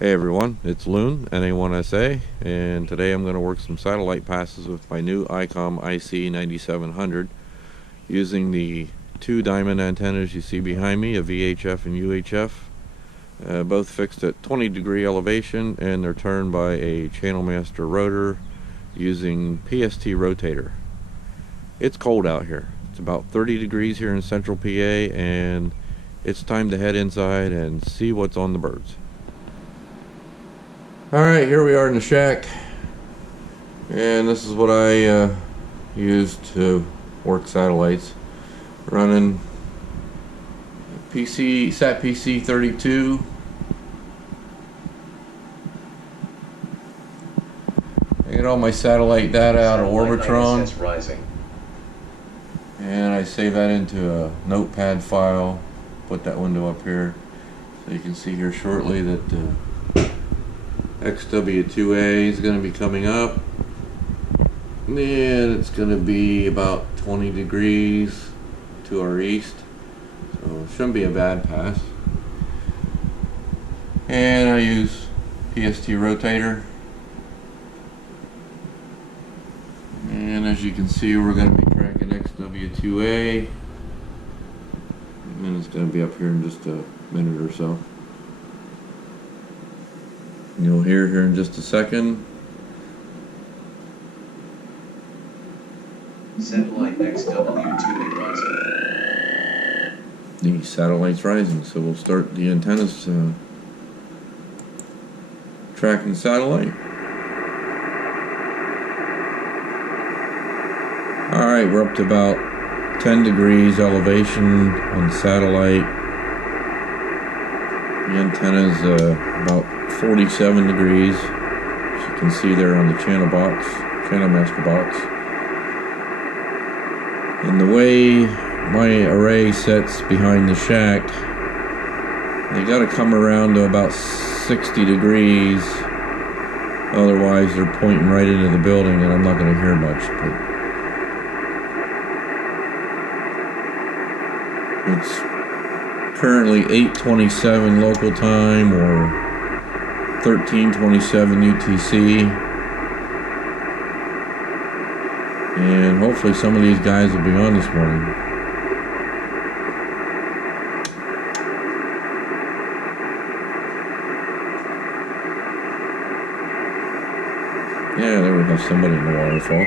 Hey everyone, it's Loon, NA1SA, and today I'm going to work some satellite passes with my new Icom IC-9700 using the two diamond antennas you see behind me, a VHF and UHF, both fixed at 20-degree elevation, and they're turned by a channel master rotor using PST rotator. It's cold out here. It's about 30 degrees here in central PA, and it's time to head inside and see what's on the birds. Alright, here we are in the shack, and this is what I use to work satellites. Running SAT PC 32. I get all my satellite data out of Orbitron, and I save that into a notepad file. Put that window up here so you can see here shortly that XW2A is going to be coming up, and it's going to be about 20 degrees to our east, so it shouldn't be a bad pass. And I use PST rotator, and as you can see, we're going to be tracking XW2A, and it's going to be up here in just a minute or so. You'll hear here in just a second. Satellite XW2A rising. The satellite's rising, so we'll start the antennas tracking satellite. Alright, we're up to about 10 degrees elevation on satellite. The antenna's about 47 degrees, as you can see there on the channel master box. And the way my array sets behind the shack, they got to come around to about 60 degrees, otherwise they're pointing right into the building and I'm not going to hear much. But it's currently 8:27 local time, or 13:27 UTC, and hopefully some of these guys will be on this morning. Yeah, there we have somebody in the waterfall.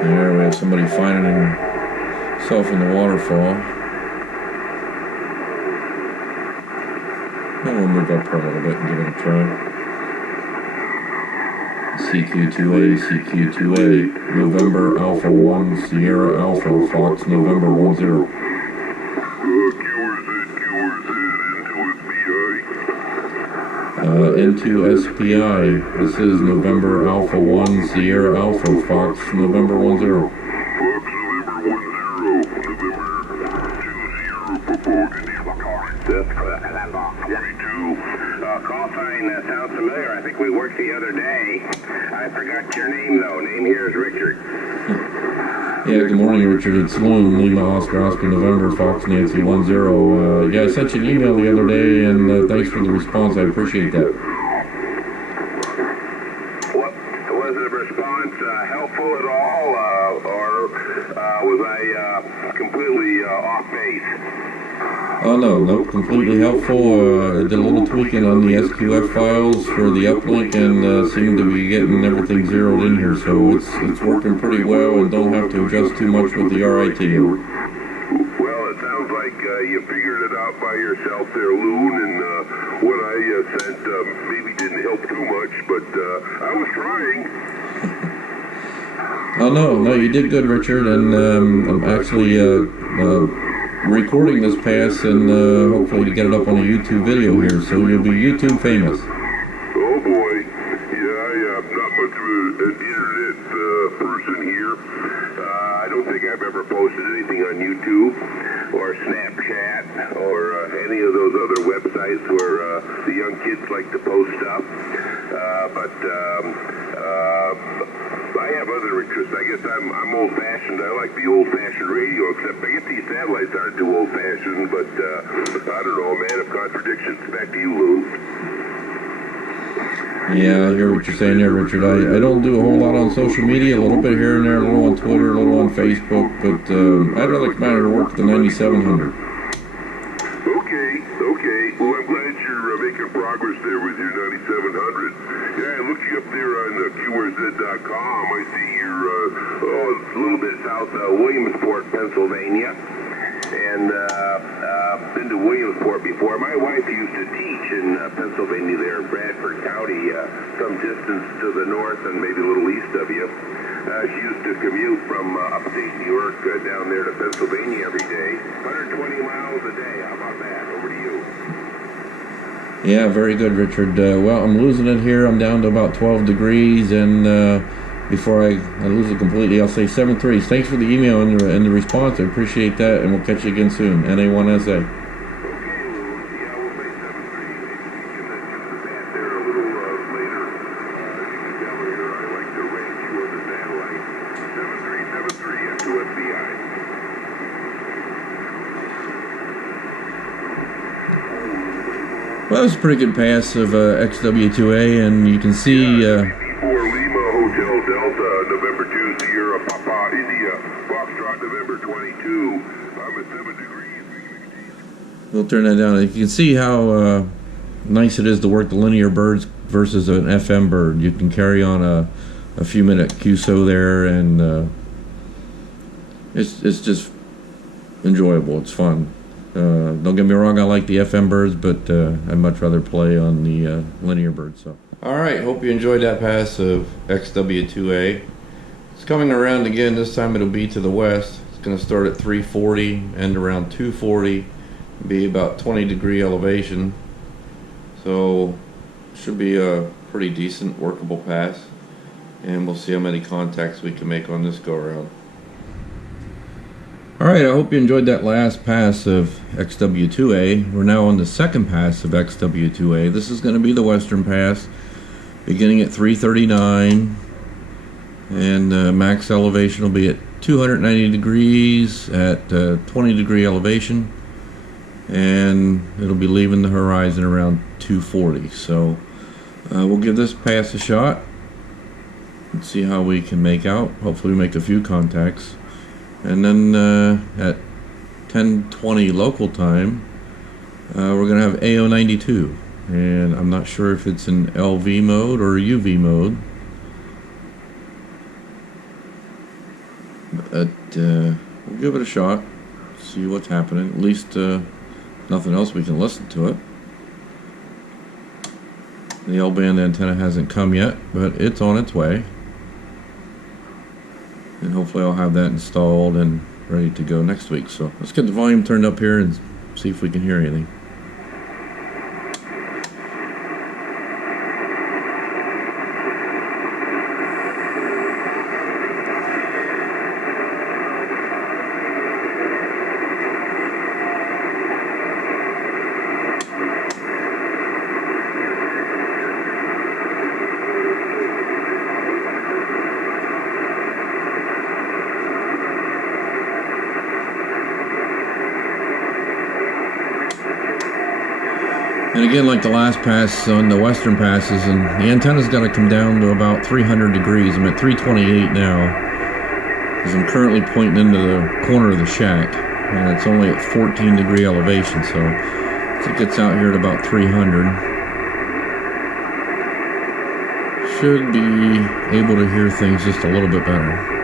There we have somebody finding himself in the waterfall. And we'll move up here a little bit and give it a try. CQ2A, November Alpha 1, Sierra Alpha, Fox November 10. Into SPI. This is November Alpha 1, Sierra Alpha, Fox November 10. That's correct. Call sign sounds familiar. I think we worked the other day. I forgot your name though. Name here is Richard. Yeah, good morning, Richard. It's Loon, Lima Oscar November, Fox Nancy 10. Yeah, I sent you an email the other day, and thanks for the response. I appreciate that. What was the response helpful at all, or was I completely off base? Oh no, completely helpful. I did a little tweaking on the SQF files for the uplink, and seem to be getting everything zeroed in here, so it's working pretty well, and don't have to adjust too much with the RIT. Well, it sounds like you figured it out by yourself there, Loon, and what I sent maybe didn't help too much, but I was trying. Oh no, you did good, Richard, and I'm actually recording this pass and hopefully to get it up on a YouTube video here, so you'll be YouTube famous. Oh boy, yeah, I'm not much of an internet person here. I don't think I've ever posted anything on YouTube or Snapchat or any of those other websites where the young kids like to post stuff. But I have other interests. I guess I'm old-fashioned. I like the old-fashioned radio, except I guess these satellites aren't too old-fashioned, but I don't know, a man of contradictions. Back to you, Loon. Yeah, I hear what you're saying there, Richard. I don't do a whole lot on social media, a little bit here and there, a little on Twitter, a little on Facebook, but I'd rather come out here to work with the 9700. Okay. Well, I'm glad you're making progress there with your 9700. Yeah, I looked you up there on QRZ.com. I see you're a little bit south of Williamsport, Pennsylvania. And been to Williamsport before. My wife used to teach in Pennsylvania there in Bradford County, some distance to the north and maybe a little east of you. She used to commute from upstate New York down there to Pennsylvania every day. 120 miles a day. How about that? Over to you. Yeah, very good, Richard. Well, I'm losing it here. I'm down to about 12 degrees, and before I lose it completely, I'll say 7-3. Thanks for the email and the response. I appreciate that, and we'll catch you again soon. NA1SA. Well, that was a pretty good pass of XW2A, and you can see... For Lima Hotel Delta, November 2, Sierra Papa, India, Foxtrot, November 22. I'm at 7 degrees. We'll turn that down. You can see how nice it is to work the linear birds versus an FM bird. You can carry on a few minute QSO there, and it's just enjoyable. It's fun. Don't get me wrong, I like the FM birds, but I'd much rather play on the linear birds. So, alright, hope you enjoyed that pass of XW2A. It's coming around again. This time it'll be to the west. It's going to start at 340, end around 240, be about 20 degree elevation. So, should be a pretty decent workable pass. And we'll see how many contacts we can make on this go around. Alright, I hope you enjoyed that last pass of XW2A. We're now on the second pass of XW2A. This is going to be the western pass, beginning at 339, and max elevation will be at 290 degrees at 20 degree elevation, and it'll be leaving the horizon around 240. So we'll give this pass a shot and see how we can make out. Hopefully we make a few contacts. And then at 10:20 local time, we're going to have AO92, and I'm not sure if it's in LV mode or UV mode, but we'll give it a shot, see what's happening. At least nothing else, we can listen to it. The L-band antenna hasn't come yet, but it's on its way. And hopefully I'll have that installed and ready to go next week. So let's get the volume turned up here and see if we can hear anything. And again, like the last pass on the western passes, and the antenna's got to come down to about 300 degrees. I'm at 328 now, because I'm currently pointing into the corner of the shack, and it's only at 14 degree elevation, so as it gets out here at about 300, should be able to hear things just a little bit better.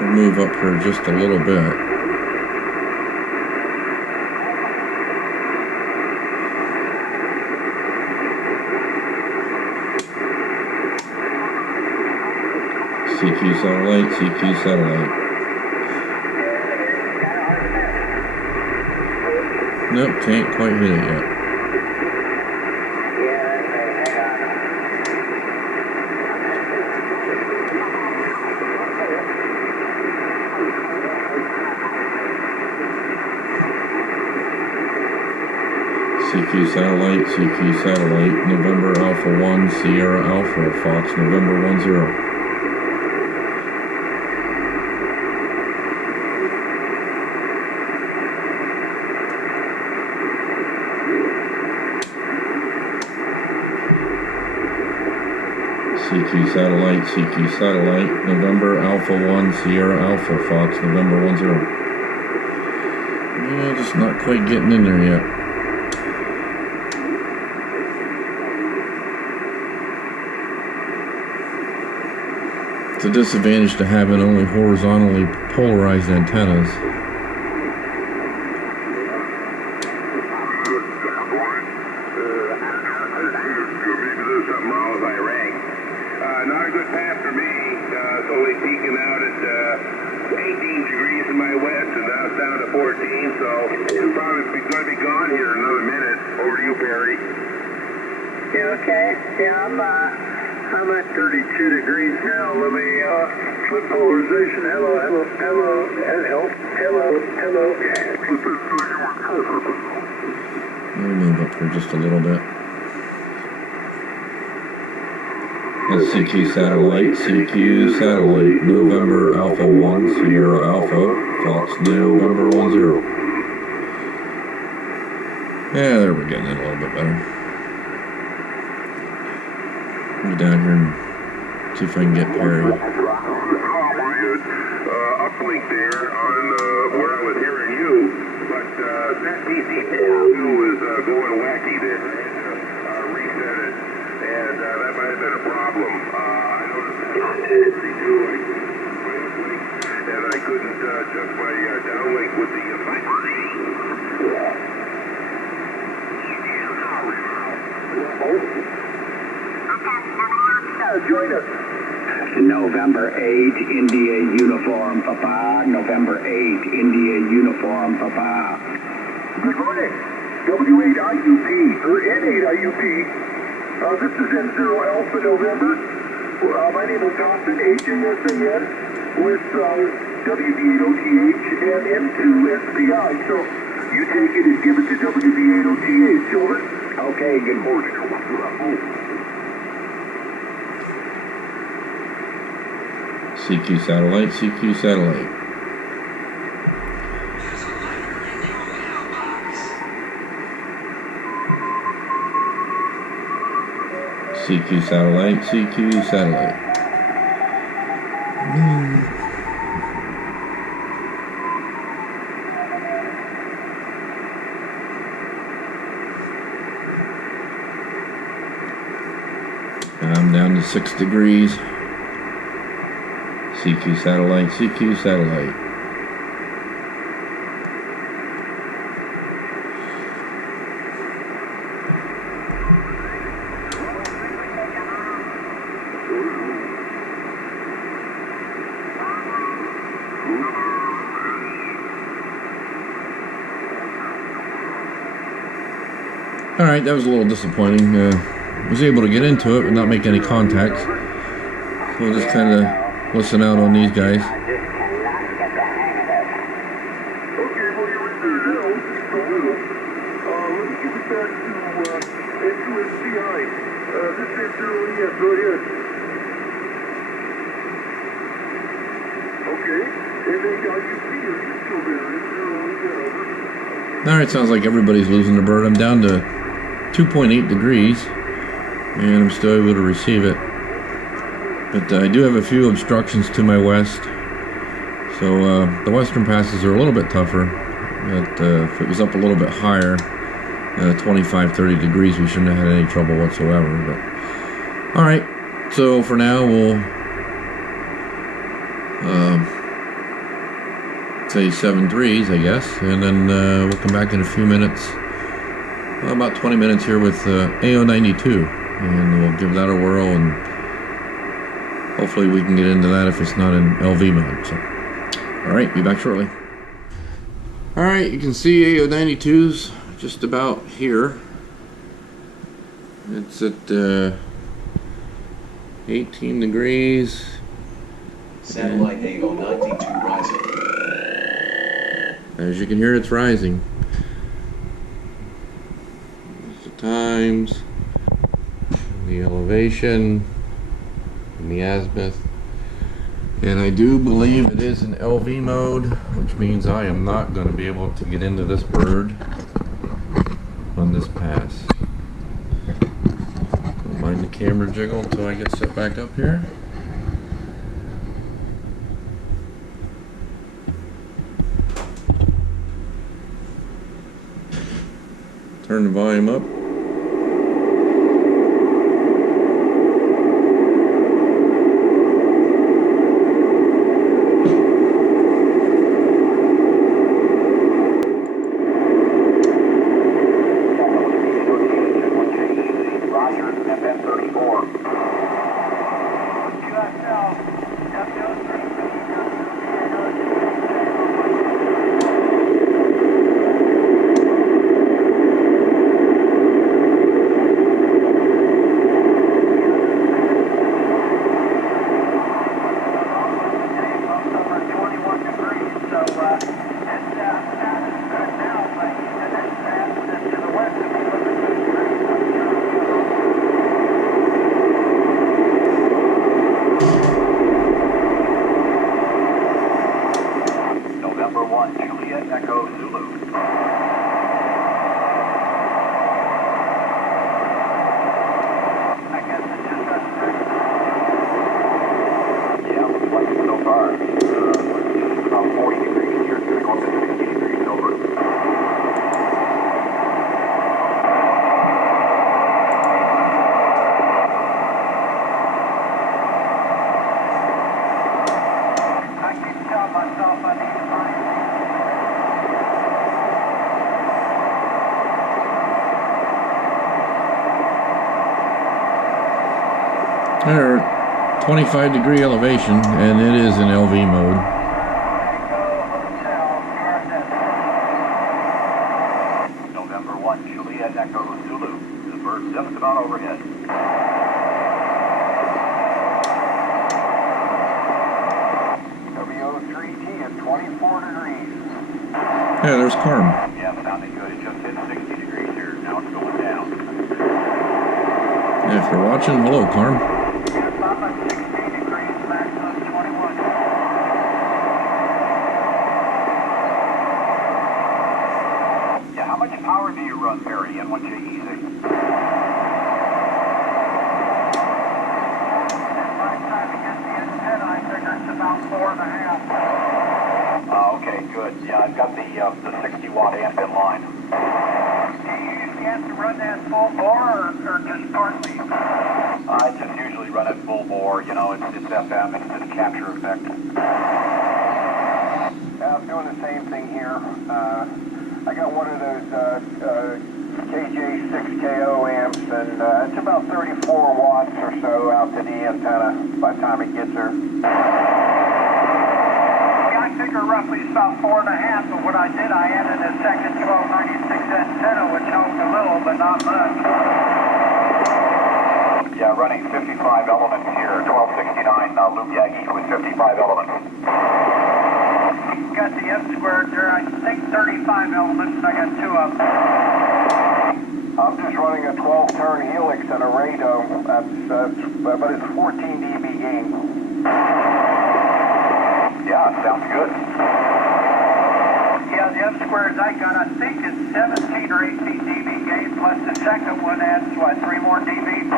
We'll move up here just a little bit. CQ satellite, CQ satellite. Nope, can't quite hit it yet. CQ satellite, November Alpha 1, Sierra Alpha, Fox, November 10. CQ satellite, November Alpha 1, Sierra Alpha, Fox, November 10. Yeah, just not quite getting in there yet. It's a disadvantage to having only horizontally polarized antennas. Not a good path for me. It's only peaking out at 18 degrees in my west, and now it's down to 14, so it's probably going to be gone here in another minute. Over to you, Perry. Yeah, okay. Yeah, I'm at 32 degrees now. Let me flip polarization. Hello. Let me move up here just a little bit. CQ satellite, November Alpha 1, Sierra Alpha, Fox, November 10. Yeah, there we're getting it a little bit better. Go down here and see if I can get Perry. Uplink there on where I was hearing you, but that PC4 is going wacky there. Reset it, and that might have been a problem. I noticed and I couldn't adjust my downlink with the fiber. Join us. November 8, India Uniform, Papa. November 8, India Uniform, Papa. Good morning. W8IUP, or N8IUP. This is N0 Alpha November. My name is Thompson, HASAN, with WB8OTH and N2SPI. So you take it and give it to WB8OTH, children. Okay, good morning. CQ satellite, CQ satellite. CQ satellite, CQ satellite. I'm down to 6 degrees. CQ satellite, CQ satellite. Alright, that was a little disappointing. Was able to get into it but not make any contacts. So we'll just kind of listen out on these guys. Okay, well, you're in there now. Let me give it back to N2SPI. This is yes, go ahead. Okay, and then IUP, are you still there? Alright, sounds like everybody's losing their bird. I'm down to 2.8 degrees and I'm still able to receive it. But I do have a few obstructions to my west. So the western passes are a little bit tougher. But if it was up a little bit higher, 25-30 degrees, we shouldn't have had any trouble whatsoever. But alright, so for now we'll say 7.3s, I guess, and then we'll come back in a few minutes, about 20 minutes here with AO92, and we'll give that a whirl, and hopefully we can get into that if it's not in LV mode. So, all right, be back shortly. All right, you can see AO92's just about here. It's at 18 degrees. Satellite AO92 rising. As you can hear, it's rising. There's the times, the elevation, and the azimuth. And I do believe it is in LV mode, which means I am not going to be able to get into this bird on this pass. Don't mind the camera jiggle until I get set back up here. Turn the volume up. There, 25-degree elevation, and it is in LV mode. November 1, Juliet Echo Zulu. The bird just about overhead. WO3T at 24 degrees. Yeah, there's Carm. Yeah, sounding good. It just hit 60 degrees here. Now it's going down. Yeah, if you're watching, hello, Carm. How much power do you run, Barry, in one JEC? By the time it gets the antenna, I figure it's about 4.5. Oh, okay, good. Yeah, I've got the 60-watt amp in line. Do you usually have to run that full bore or just partly? I just usually run it full bore. You know, it's FM, it's just capture effect. Yeah, I'm doing the same thing here. I got one of those KJ6KO amps, and it's about 34 watts or so out to the antenna by the time it gets there. Yeah, I figure roughly it's about 4.5, but what I did, I added a second 1296 antenna, which helped a little, but not much. Yeah, running 55 elements here, 1269 loop Yagi with 55 elements. Got the M squared there, I think 35 elements, and I got 2 of them. I'm just running a 12-turn helix and a radome, but it's 14 dB gain. Yeah, sounds good. Yeah, the M squared I got, I think it's 17 or 18 dB gain, plus the second one adds, what, 3 more dB?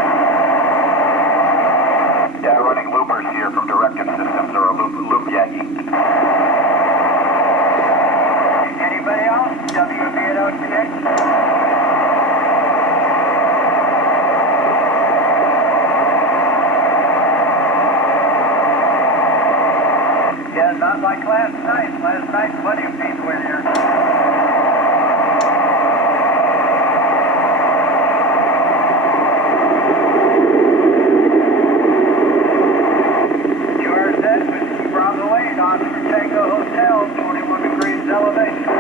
Yeah, running loopers here from Directive Systems or a loop Yagi. Anybody else? WB at OTH? Yeah, Not like last night. Last night, plenty of people were here. QRZ, Whiskey Bravo 8, Oscar Tango Hotel, 21 degrees elevation.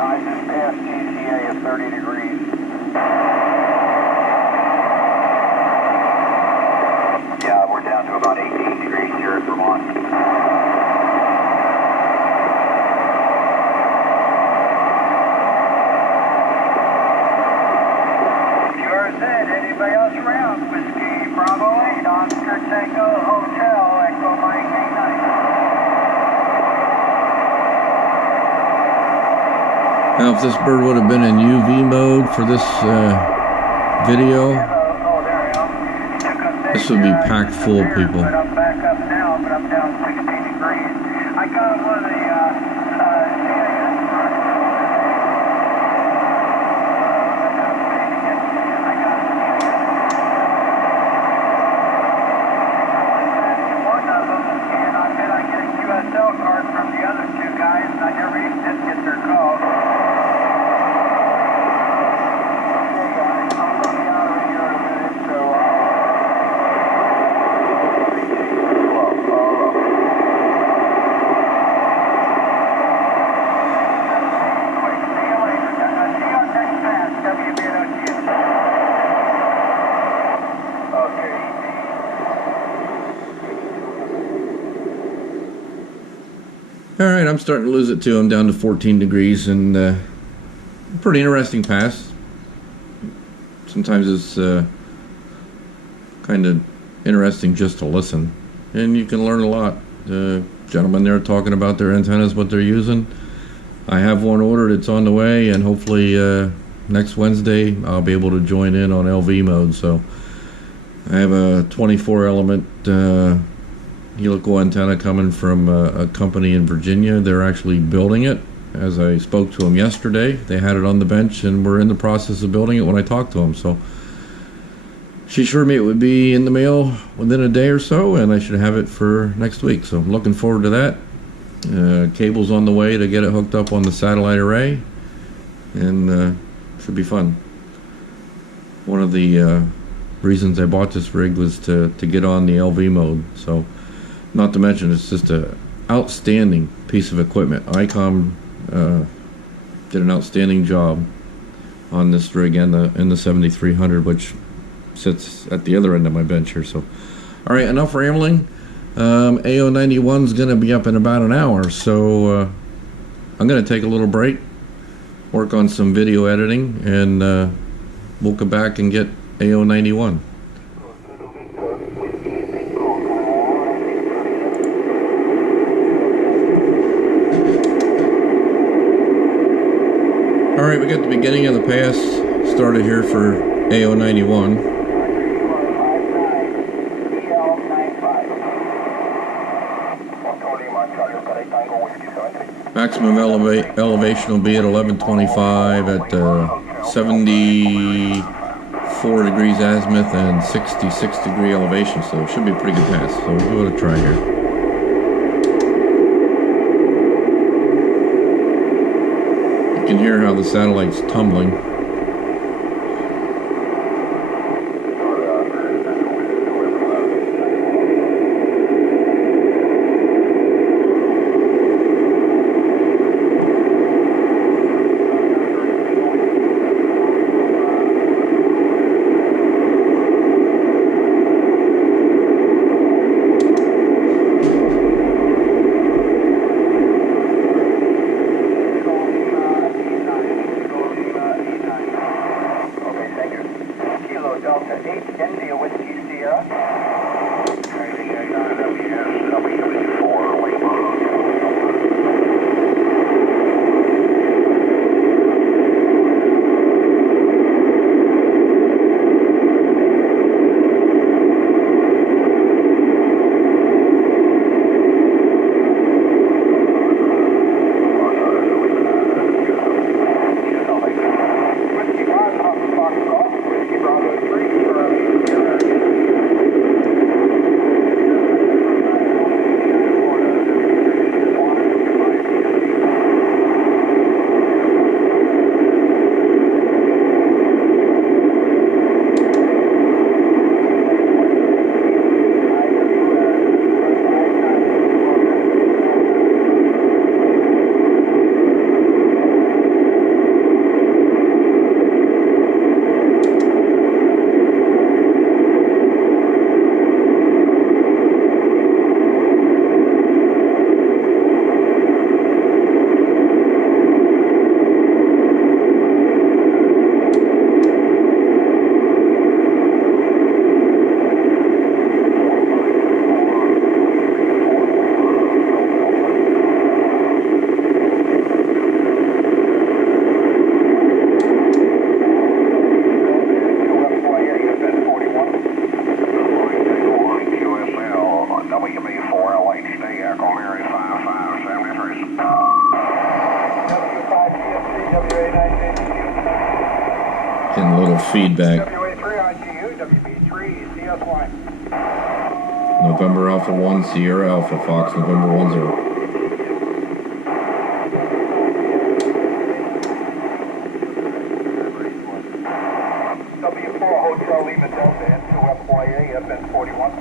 I just passed TCA at 30 degrees. Yeah, we're down to about 18 degrees here in Vermont. QRZ, anybody else around? Whiskey Bravo 8, Oscar Tango Hotel, Icom IC-9700. Now, if this bird would have been in UV mode for this video, this would be packed full of people. But I'm back up now, but I'm down 16 degrees. I got one of the one of them, and I bet I get a QSL card from the other two guys, and I never even did get their call. Alright, I'm starting to lose it too. I'm down to 14 degrees and pretty interesting pass. Sometimes it's kind of interesting just to listen. And you can learn a lot. Gentlemen there talking about their antennas, what they're using. I have one ordered, it's on the way, and hopefully next Wednesday I'll be able to join in on LV mode. So I have a 24 element helical antenna coming from a company in Virginia. They're actually building it. As I spoke to them yesterday, they had it on the bench and we're in the process of building it when I talked to them. So she assured me it would be in the mail within a day or so, and I should have it for next week. So I'm looking forward to that. Cable's on the way to get it hooked up on the satellite array, and should be fun. One of the reasons I bought this rig was to get on the LV mode. So, not to mention, it's just an outstanding piece of equipment. Icom did an outstanding job on this rig and the 7300, which sits at the other end of my bench here. So, all right, enough rambling. AO91 is going to be up in about an hour, so I'm going to take a little break, work on some video editing, and we'll come back and get AO91. Alright, we got the beginning of the pass started here for AO91. Maximum elevation will be at 1125 at 74 degrees azimuth and 66 degree elevation, so it should be a pretty good pass. So we'll give it a try here. You can hear how the satellite's tumbling. Getting a little feedback. WA3 ITU, WB3 CSY. November Alpha 1, Sierra Alpha, Fox, November 10. W4 Hotel Lima Delta N2FYA FN41.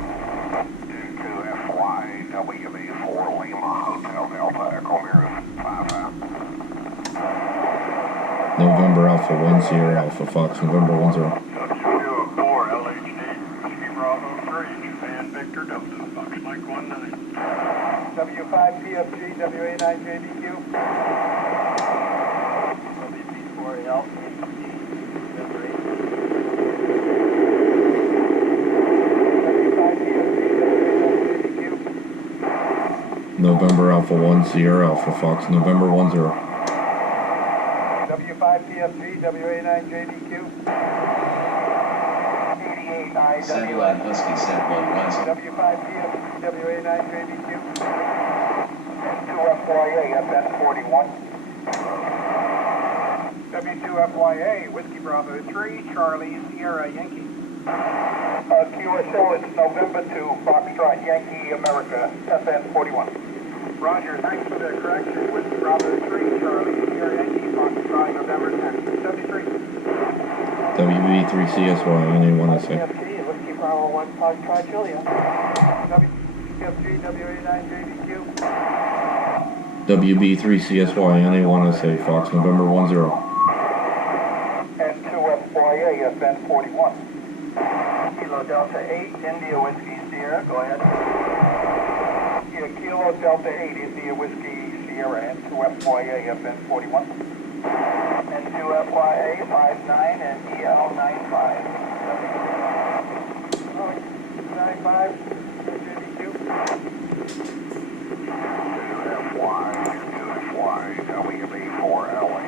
22FY WB4 Lima Hotel Delta Echo Mirrors 55. November Alpha 1, Sierra Alpha, Fox, November 10. 204 LHD, Whiskey Bravo 3, Japan Victor Delta, Fox Mike 19. W5 PFG, WA9JDQ. WP4L, November Alpha 1, Sierra Alpha, Fox, November 10. W5 PFG, WA9JDQ. 88 Satellite Husky Set 1 rising. W5 PFG, WA9JDQ. 2FYA, FN41. W2FYA, Whiskey Bravo 3, Charlie Sierra Yankee. QSL is November 2, Foxtrot Yankee America, FN41. Roger, thanks for the correction. Whiskey Bravo 3, Charlie Sierra Yankee, Foxtrot November 10, 73. WB3CSY, anyone I say. PFG, Whiskey Bravo 1, Foxtrot Julia. WPFG, WA9JDQ. WB3CSY, anyone I say, Fox, November 10. And 2FYA, FN41. Kilo Delta 8, India Whiskey Sierra, go ahead. Yeah, Kilo Delta 8, India Whiskey Sierra, and 2FYA, FN41. And 2FYA, 59, and EL 95. 95, JDQ. 2FY WB4LA.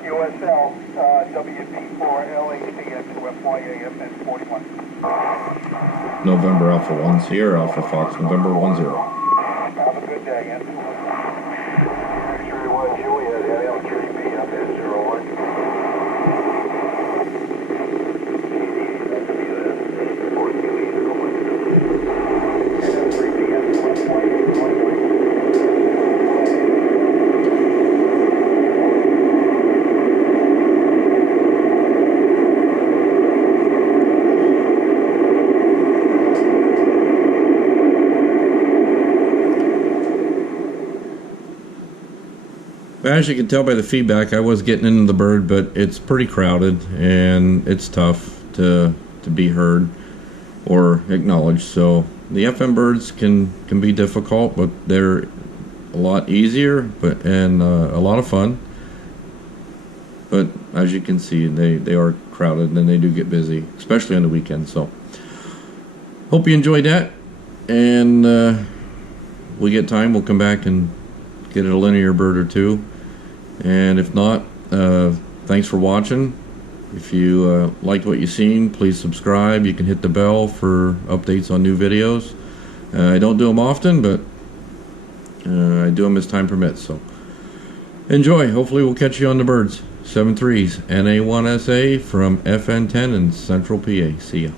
QSL, WP4LAC, and 2FYA, FN41. November Alpha 1, Sierra Alpha, Fox, November 10. Have a good day, and 31 Juliet, NL3B, FN01. As you can tell by the feedback, I was getting into the bird, but it's pretty crowded and it's tough to be heard or acknowledged. So the FM birds can be difficult, but they're a lot easier and a lot of fun. But as you can see, they are crowded and they do get busy, especially on the weekends. So hope you enjoyed that, and we get time, we'll come back and get a linear bird or two. And if not, thanks for watching. If you liked what you've seen, please subscribe. You can hit the bell for updates on new videos. I don't do them often, but I do them as time permits. So enjoy. Hopefully we'll catch you on the birds. 7.3s NA1SA from FN10 in Central PA. See ya.